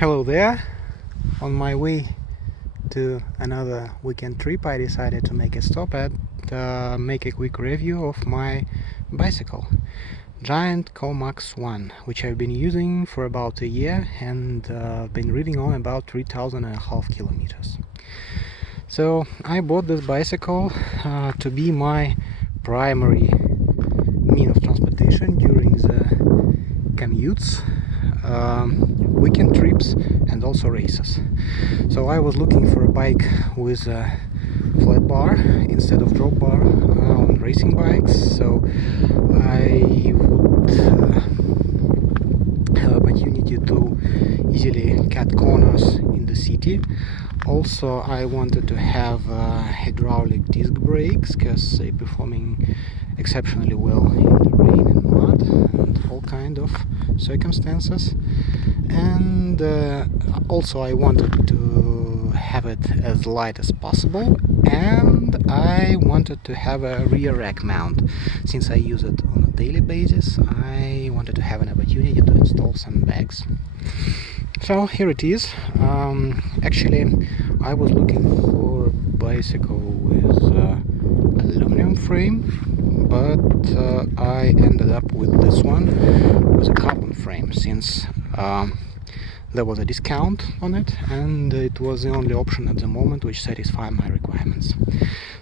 Hello there. On my way to another weekend trip, I decided to make a stop at make a quick review of my bicycle, Giant Comax 1, which I've been using for about a year and been riding on about 3,500 kilometers. So I bought this bicycle to be my primary mean of transportation during the commutes, weekend trips and also races. So I was looking for a bike with a flat bar instead of drop bar on racing bikes, so I would have opportunity to easily cut corners in the city. Also, I wanted to have hydraulic disc brakes because they're performing exceptionally well in the rain and mud and all kind of circumstances. And also I wanted to have it as light as possible, and I wanted to have a rear rack mount. Since I use it on a daily basis, I wanted to have an opportunity to install some bags. So here it is. Actually, I was looking for a bicycle with aluminum frame, but I ended up with this one with a carbon frame, since there was a discount on it and it was the only option at the moment which satisfied my requirements.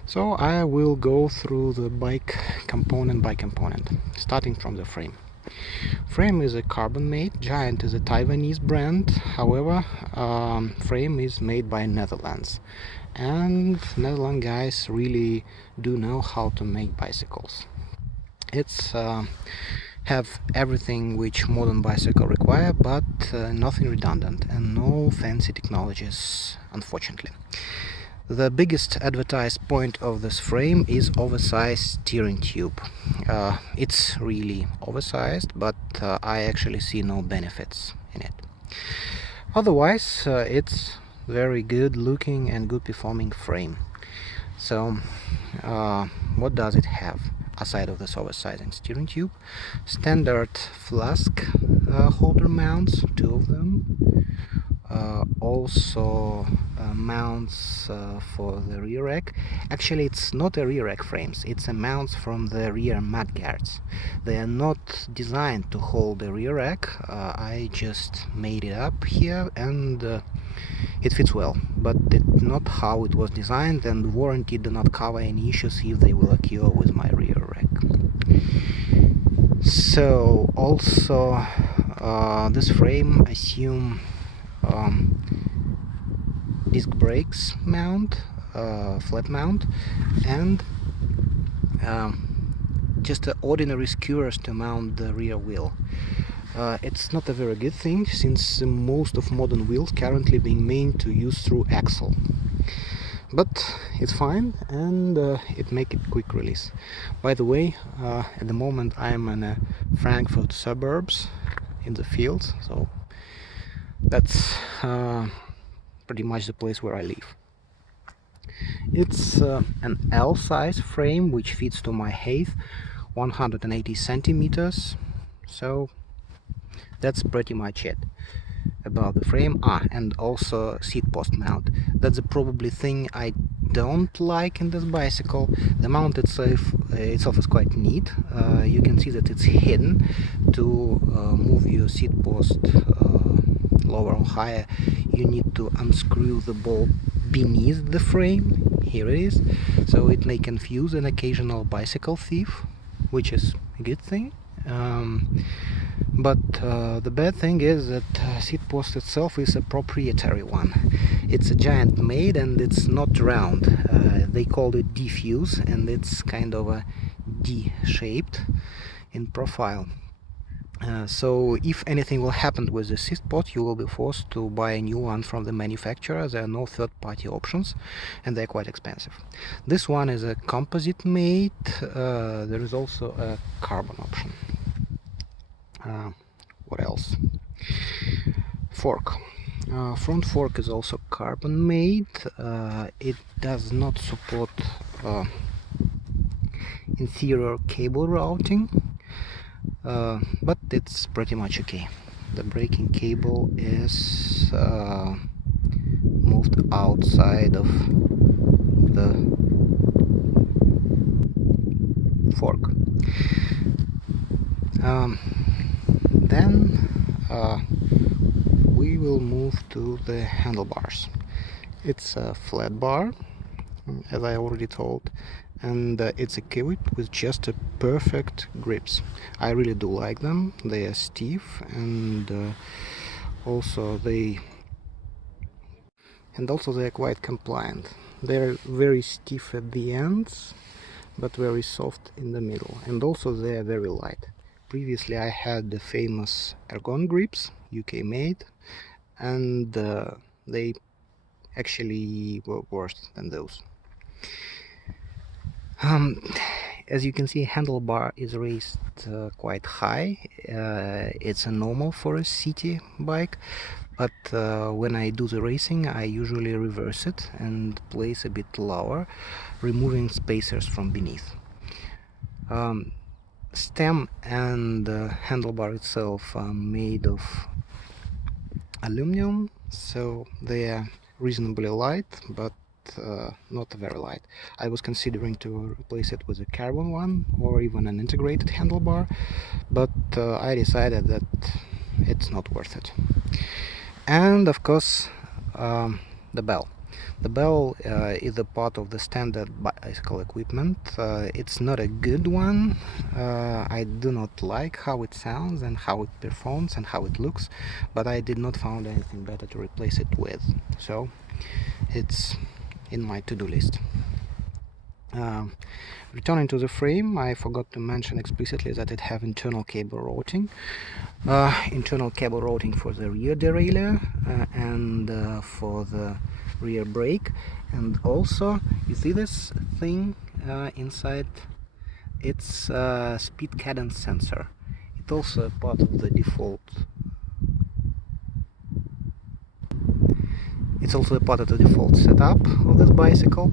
So I will go through the bike component by component, starting from the frame. Frame is a carbon made. Giant is a Taiwanese brand, however frame is made by Netherlands, and Netherlands guys really do know how to make bicycles. It's have everything which modern bicycle require, but nothing redundant and no fancy technologies, unfortunately. The biggest advertised point of this frame is oversized steering tube. It's really oversized, but I actually see no benefits in it. Otherwise, it's very good looking and good performing frame. So what does it have aside of this oversizing steering tube? Standard flask holder mounts, 2 of them. Also mounts for the rear rack. Actually, it's not a rear rack frames, it's a mounts from the rear mudguards. They are not designed to hold the rear rack. I just made it up here and it fits well, but it's not how it was designed, and warranty do not cover any issues if they will occur with my rear rack. So also this frame assume disc brakes mount, flat mount, and just ordinary skewers to mount the rear wheel. It's not a very good thing, since most of modern wheels currently being made to use through axle. But it's fine, and it make it quick release. By the way, at the moment I'm in a Frankfurt suburbs in the fields, so that's pretty much the place where I live. It's an L size frame which fits to my height, 180 centimeters. So that's pretty much it about the frame. And also seat post mount. That's the probably thing I don't like in this bicycle. The mount itself is quite neat. You can see that it's hidden. To move your seat post lower or higher, you need to unscrew the bolt beneath the frame. Here it is. So it may confuse an occasional bicycle thief, which is a good thing. But the bad thing is that seat post itself is a proprietary one. It's a Giant made and it's not round. They call it D-fuse, and it's kind of a D-shaped in profile. So if anything will happen with the seat post, you will be forced to buy a new one from the manufacturer. There are no third-party options and they're quite expensive. This one is a composite made. There is also a carbon option. What else? Fork. Front fork is also carbon made. It does not support interior cable routing, but it's pretty much okay. The braking cable is moved outside of the fork. Then we will move to the handlebars. It's a flat bar, as I already told, and it's equipped with just a perfect grips. I really do like them. They are stiff, and also they are quite compliant. They're very stiff at the ends, but very soft in the middle, and also they are very light. Previously I had the famous Ergon grips, UK made, and they actually were worse than those. As you can see, handlebar is raised quite high. It's a normal for a city bike, but when I do the racing I usually reverse it and place a bit lower, removing spacers from beneath. Stem and handlebar itself are made of aluminum, so they are reasonably light, but not very light. I was considering to replace it with a carbon one or even an integrated handlebar, but I decided that it's not worth it. And of course, the bell. The bell is a part of the standard bicycle equipment. It's not a good one. I do not like how it sounds and how it performs and how it looks, but I did not find anything better to replace it with, so it's in my to-do list. Returning to the frame, I forgot to mention explicitly that it have internal cable routing. Internal cable routing for the rear derailleur and for the rear brake, and also you see this thing inside, it's a speed cadence sensor. It's also a part of the default. It's also a part of the default setup of this bicycle.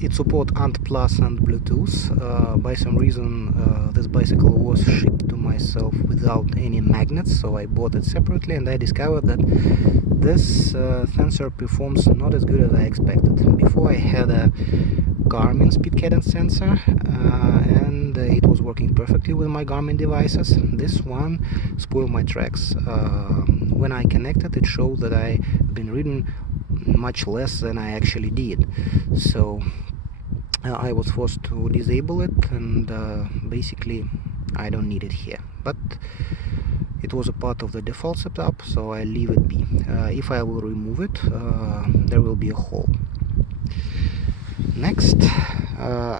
It supports ANT Plus and Bluetooth. By some reason this bicycle was shipped to myself without any magnets, so I bought it separately, and I discovered that this sensor performs not as good as I expected. Before I had a Garmin speed cadence sensor and it was working perfectly with my Garmin devices. This one spoiled my tracks. When I connected, it showed that I've been reading much less than I actually did, so I was forced to disable it, and basically I don't need it here, but it was a part of the default setup, so I leave it be. If I will remove it, there will be a hole. Next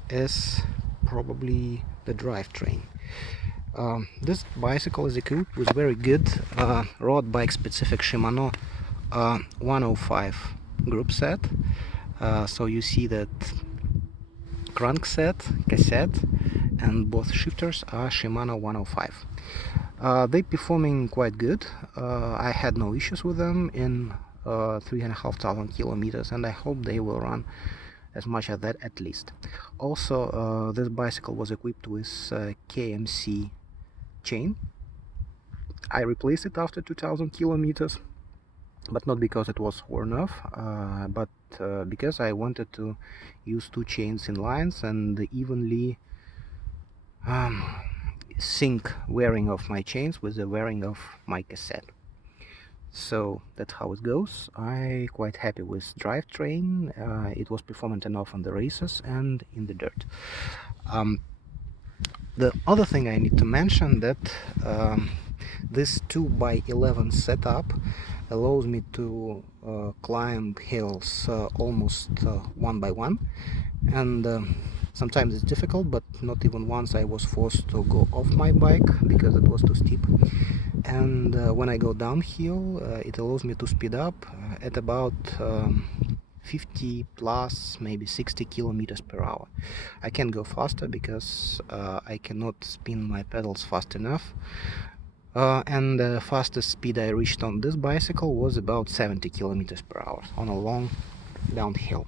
is probably the drivetrain. This bicycle is equipped with very good road bike specific Shimano 105 group set. So you see that crankset, cassette, and both shifters are Shimano 105. They're performing quite good. I had no issues with them in 3,500 kilometers, and I hope they will run as much as that at least. Also, this bicycle was equipped with KMC chain. I replaced it after 2,000 kilometers, but not because it was worn off, but because I wanted to use two chains in lines and evenly sync wearing of my chains with the wearing of my cassette. So that's how it goes. I'm quite happy with drivetrain. It was performant enough on the races and in the dirt. The other thing I need to mention that this 2x11 setup allows me to climb hills almost one by one, and sometimes it's difficult, but not even once I was forced to go off my bike because it was too steep. And when I go downhill, it allows me to speed up at about 50 plus, maybe 60 kilometers per hour. I can't go faster because I cannot spin my pedals fast enough. And the fastest speed I reached on this bicycle was about 70 kilometers per hour on a long downhill.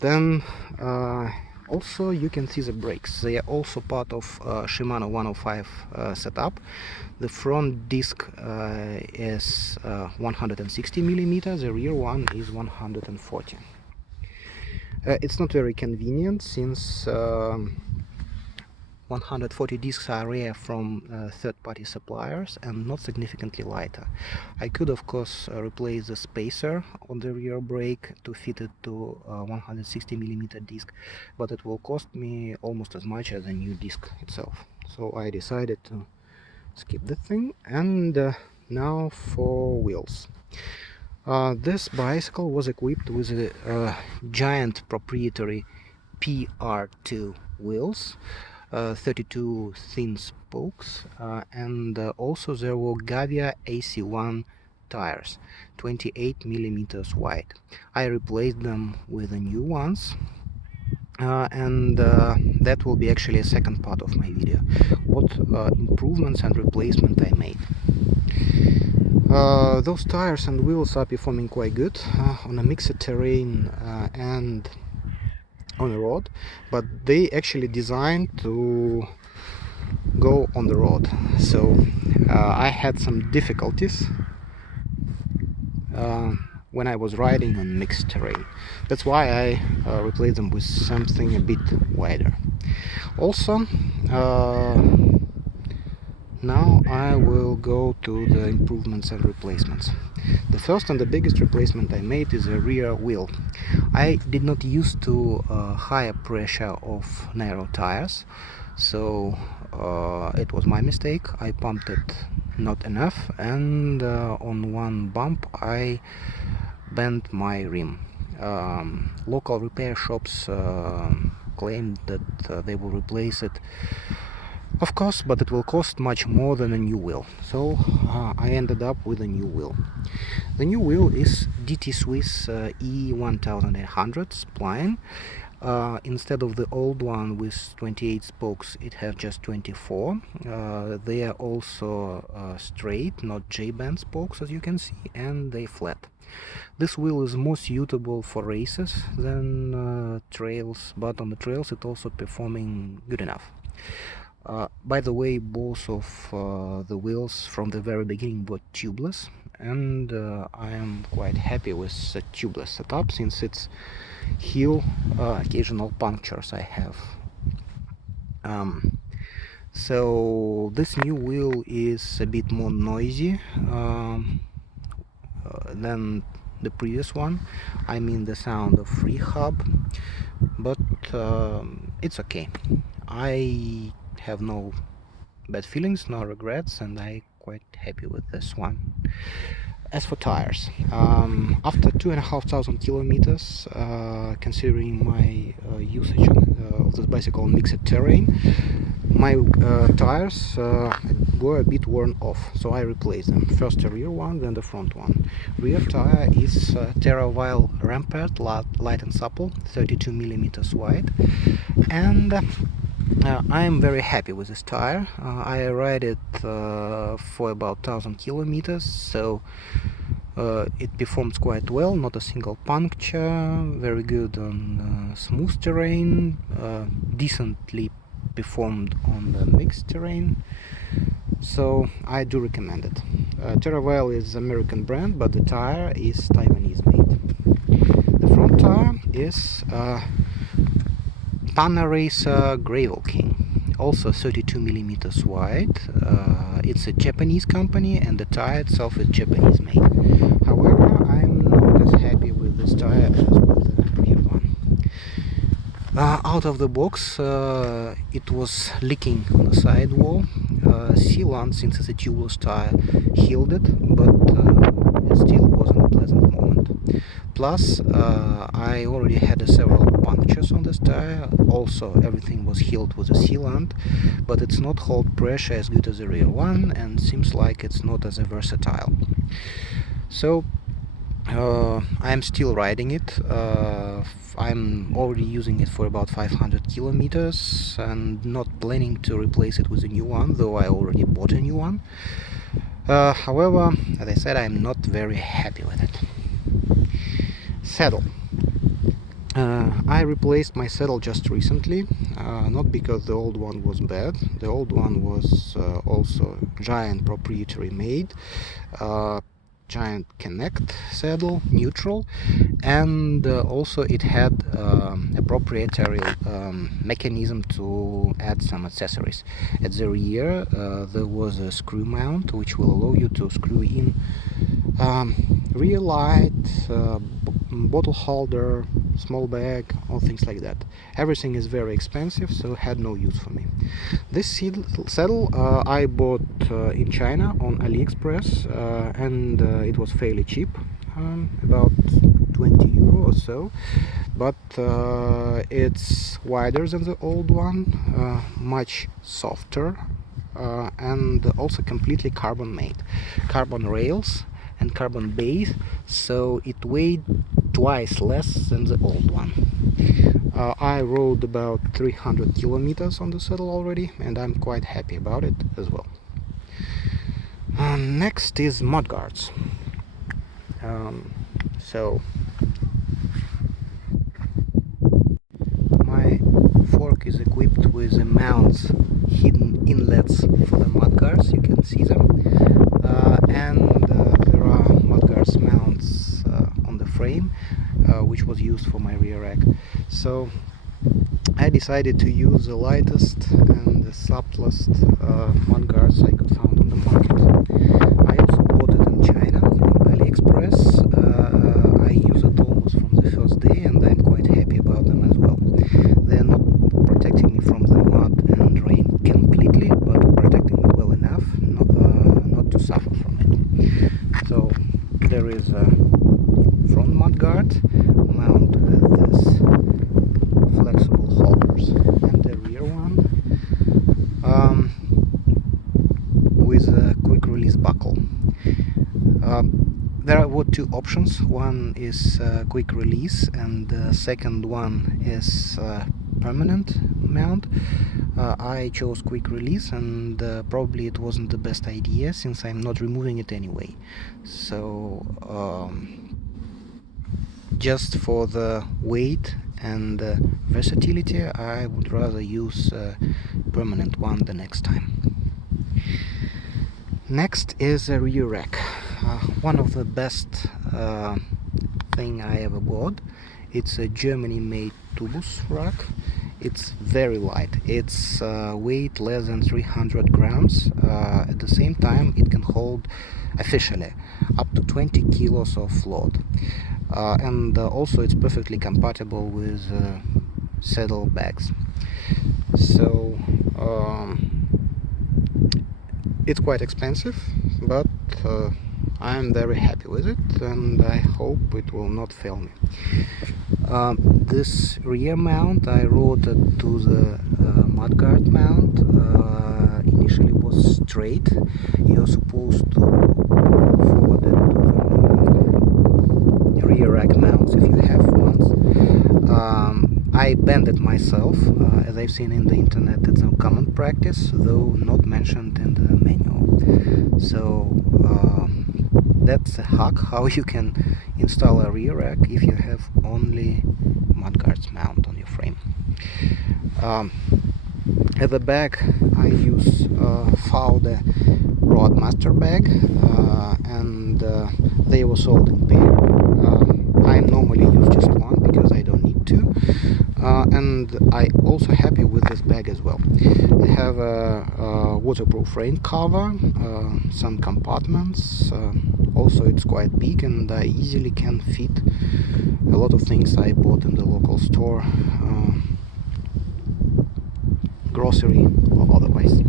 Then Also, you can see the brakes. They are also part of Shimano 105 setup. The front disc is 160 millimeters, the rear one is 140. It's not very convenient since 140 discs are rare from third-party suppliers and not significantly lighter. I could of course replace the spacer on the rear brake to fit it to a 160 millimeter disc, but it will cost me almost as much as a new disc itself. So I decided to skip the thing. And now for wheels. This bicycle was equipped with a Giant proprietary PR2 wheels, 32 thin spokes, and also there were Gavia AC1 tires, 28 millimeters wide. I replaced them with the new ones, and that will be actually a second part of my video, what improvements and replacement I made. Those tires and wheels are performing quite good on a mixed terrain and on the road, but they actually designed to go on the road. So I had some difficulties when I was riding on mixed terrain. That's why I replaced them with something a bit wider. Also, now I will go to the improvements and replacements. The first and the biggest replacement I made is a rear wheel. I did not use to higher pressure of narrow tires, so it was my mistake. I pumped it not enough, and on one bump I bent my rim. Local repair shops claimed that they will replace it, of course, but it will cost much more than a new wheel. So I ended up with a new wheel. The new wheel is DT Swiss E1800 Spline. Instead of the old one with 28 spokes, it has just 24. They are also straight, not J-band spokes, as you can see, and they flat. This wheel is more suitable for races than trails, but on the trails it's also performing good enough. By the way, both of the wheels from the very beginning were tubeless, and I am quite happy with the tubeless setup, since it's heal occasional punctures I have. So this new wheel is a bit more noisy than the previous one. I mean the sound of free hub, but it's okay. I have no bad feelings, no regrets, and I'm quite happy with this one. As for tires, after 2,500 kilometers, considering my usage of this bicycle on mixed terrain, my tires were a bit worn off, so I replaced them. First the rear one, then the front one. Rear tire is Teravail Rampart, light and supple, 32 millimeters wide, and I am very happy with this tire. I ride it for about 1,000 kilometers, so it performs quite well, not a single puncture, very good on smooth terrain, decently performed on the mixed terrain, so I do recommend it. Teravail is American brand, but the tire is Taiwanese made. The front tire is Panaracer Gravel King, also 32 millimeters wide. It's a Japanese company, and the tire itself is Japanese made. However, I'm not as happy with this tire as with the rear one. Out of the box, it was leaking on the sidewall. Sealant, since it's a tubeless tire, healed it, but it still wasn't a pleasant moment. Plus, I already had several punctures on this tire. Also, everything was healed with a sealant, but it's not hold pressure as good as the rear one, and seems like it's not as versatile. So I'm still riding it. I'm already using it for about 500 kilometers and not planning to replace it with a new one, though I already bought a new one. However, as I said, I'm not very happy with it. Saddle. I replaced my saddle just recently, not because the old one was bad. The old one was also Giant proprietary made, Giant Connect saddle, neutral, and also it had a proprietary mechanism to add some accessories. At the rear there was a screw mount which will allow you to screw in rear light, bottle holder, small bag, all things like that. Everything is very expensive, so had no use for me. This saddle I bought in China on AliExpress, and it was fairly cheap, about 20 euro or so, but it's wider than the old one, much softer, and also completely carbon made. Carbon rails and carbon base, so it weighed twice less than the old one. I rode about 300 kilometers on the saddle already, and I'm quite happy about it as well. Next is mudguards. So my fork is equipped with the mounts, hidden inlets for the mudguards. You can see them, and there are mudguards mounts on the frame, which was used for my rear rack. So I decided to use the lightest and the subtlest mudguards I could find on the market. I also bought it in China on AliExpress. I use it almost from the first day, and I'm quite happy about them as well. They are not protecting me from the mud and rain completely, but protecting me well enough not to suffer from it. So there is a front mudguard mount with this flexible holders, and the rear one with a quick release buckle. There were two options. One is quick release, and the second one is permanent mount. I chose quick release, and probably it wasn't the best idea since I'm not removing it anyway. So just for the weight and versatility, I would rather use a permanent one the next time. Next is a rear rack. One of the best thing I ever bought. It's a Germany-made Tubus rack. It's very light. It's weight less than 300 grams. At the same time, it can hold officially up to 20 kilos of load. And also it's perfectly compatible with saddle bags. So it's quite expensive, but I'm very happy with it, and I hope it will not fail me. This rear mount I rode it to the mudguard mount. Initially was straight. You're supposed to forward it to the rear rack mounts if you have ones. I bend it myself, as I've seen in the internet. It's a common practice, though not mentioned in the manual. So that's a hack how you can install a rear rack if you have only mudguards mount on your frame. At the back I use Faude Roadmaster bag, and they were sold in pair. I normally use just one because I don't need two, and I also happy with this bag as well. I have a waterproof rain cover, some compartments. Also it's quite big, and I easily can fit a lot of things I bought in the local store, grocery or otherwise.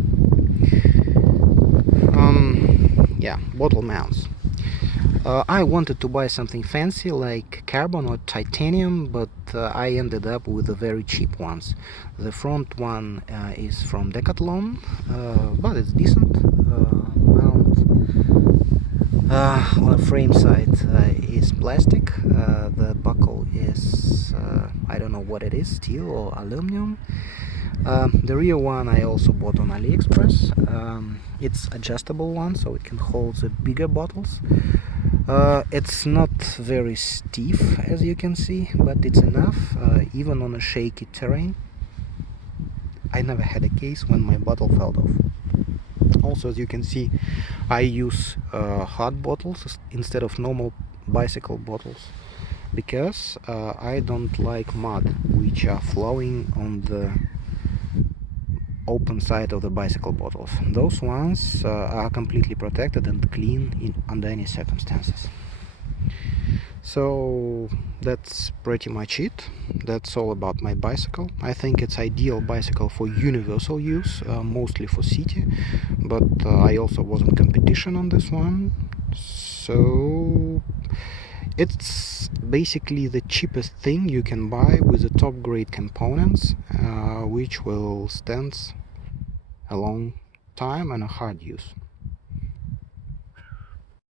Yeah, bottle mounts. I wanted to buy something fancy like carbon or titanium, but I ended up with the very cheap ones. The front one is from Decathlon, but it's decent. Mount on the frame side is plastic. The buckle is I don't know what it is, steel or aluminum. The rear one I also bought on AliExpress. It's adjustable one, so it can hold the bigger bottles. It's not very stiff, as you can see, but it's enough, even on a shaky terrain. I never had a case when my bottle fell off. Also, as you can see, I use hard bottles instead of normal bicycle bottles, because I don't like mud which are flowing on the open side of the bicycle bottles. Those ones are completely protected and clean under any circumstances. So that's pretty much it. That's all about my bicycle. I think it's ideal bicycle for universal use, mostly for city, but I also was in competition on this one. So it's basically the cheapest thing you can buy with the top grade components, which will stand a long time and a hard use.